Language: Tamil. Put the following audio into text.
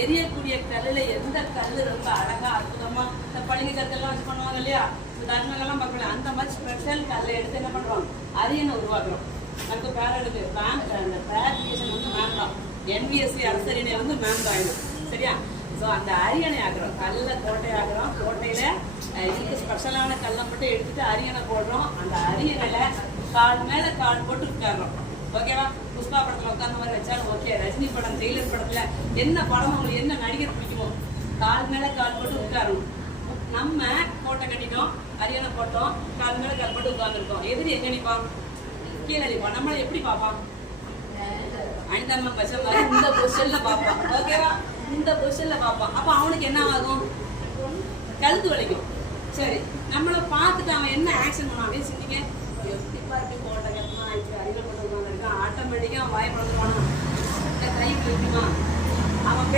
எரியக்கூடிய கல்லுல எந்த கல் ரொம்ப அழகா அற்புதமா இந்த பளிங்கு கற்கள்லாம் வச்சு பண்ணுவாங்க இல்லையா, தர்மங்கள்லாம் பார்க்கலாம். அந்த மாதிரி ஸ்பெஷல் கல்லை எடுத்து என்ன பண்றோம், அரியணை உருவாக்குறோம். நமக்கு பேர் இருக்கு பேங்க், அந்த பேரிஃபிகேஷன் வந்து மேம் தான், NVSC அரசரியணை வந்து மேம் தான் ஆயிடும். சரியா? ஸோ அந்த அரியணை ஆக்குறோம், கல்லை கோட்டை ஆக்குறோம். கோட்டையில இதுக்கு ஸ்பெஷலான கல்லை மட்டும் எடுத்துட்டு அரியணை போடுறோம். அந்த அரியணையில கால் மேல கால் போட்டு உட்காடுறோம். ஓகேவா? புஷ்பா படத்துல உட்கார்ந்த மாதிரி வச்சாலும் ஓகே. ரஜினி படம், ஜெயிலர் படத்துல என்ன படம் உங்களுக்கு என்ன நடிகர் பிடிக்குமோ கால் மேல கால் போட்டு உட்காரணும். நம்ம கோட்டை கட்டிட்டோம், அரியணை போட்டோம், கால் மேல கால் போட்டு உட்கார்ந்துருக்கோம். எதிரி எங்க நிற்பான்? கீழே நிற்பான். நம்மளை எப்படி பார்ப்பான்? அனிதாம்மா பச்சை மாதிரி இந்த பொசிஷன்ல பார்ப்பான். ஓகேவா? இந்த பொசிஷன்ல பார்ப்பான். அப்ப அவனுக்கு என்ன ஆகும்? கழுத்து வலிக்கும். சரி, நம்மளை பார்த்துட்டு அவன் என்ன ஆக்ஷன் பண்ணுவான் அப்படின்னு சொன்னீங்க. எப்படி கோட்டை கட்டணும், அரியணை போட்டு உட்காந்துருக்கான், ஆட்டோமேட்டிக்கா அவன் வாய பழந்துருவானா, கை வைக்குமா, அவன்